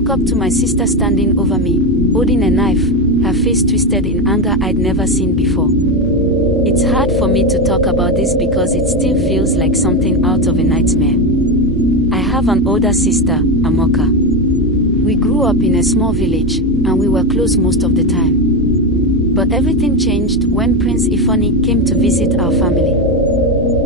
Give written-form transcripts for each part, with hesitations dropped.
woke up to my sister standing over me, holding a knife, her face twisted in anger I'd never seen before. It's hard for me to talk about this because it still feels like something out of a nightmare. I have an older sister, Amoka. We grew up in a small village, and we were close most of the time. But everything changed when Prince Ifani came to visit our family.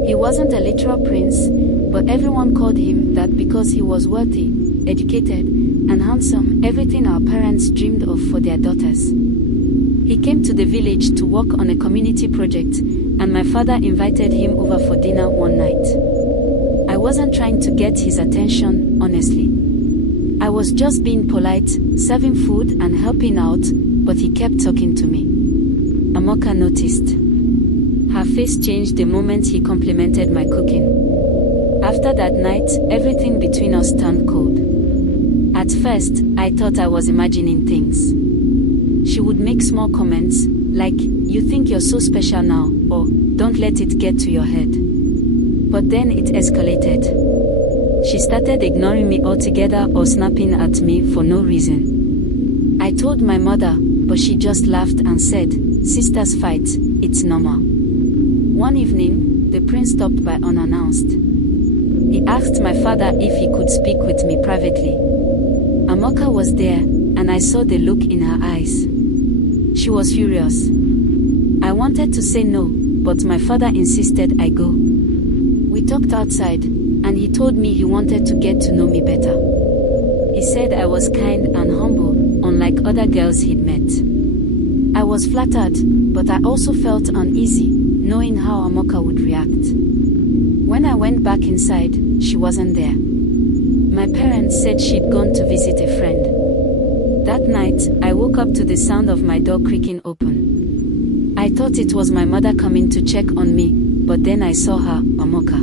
He wasn't a literal prince, but everyone called him that because he was wealthy, educated, and handsome, everything our parents dreamed of for their daughters. He came to the village to work on a community project, and my father invited him over for dinner one night. I wasn't trying to get his attention, honestly. I was just being polite, serving food and helping out, but he kept talking to me. Amoka noticed. Her face changed the moment he complimented my cooking. After that night, everything between us turned cold. At first, I thought I was imagining things. She would make small comments, like, "You think you're so special now," or "Don't let it get to your head." But then it escalated. She started ignoring me altogether or snapping at me for no reason. I told my mother, but she just laughed and said, "Sisters fight, it's normal." One evening, the prince stopped by unannounced. He asked my father if he could speak with me privately. Amoka was there, and I saw the look in her eyes. She was furious. I wanted to say no, but my father insisted I go. We talked outside, and he told me he wanted to get to know me better. He said I was kind and humble, unlike other girls he'd met. I was flattered, but I also felt uneasy, knowing how Amoka would react. When I went back inside, she wasn't there. My parents said she'd gone to visit a friend. That night, I woke up to the sound of my door creaking open. I thought it was my mother coming to check on me, but then I saw her, Amoka.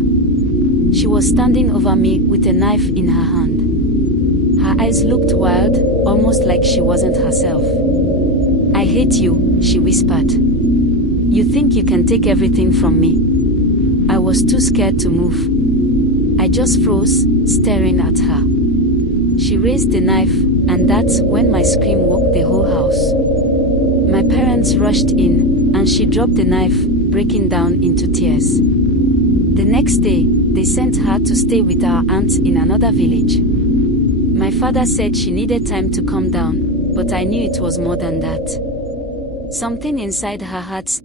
She was standing over me with a knife in her hand. Her eyes looked wild, almost like she wasn't herself. "I hate you," she whispered. "You think you can take everything from me?" I was too scared to move. I just froze, staring at her. She raised the knife, and that's when my scream woke the whole house. My parents rushed in, and she dropped the knife, breaking down into tears. The next day, they sent her to stay with our aunt in another village. My father said she needed time to calm down, but I knew it was more than that. Something inside her heart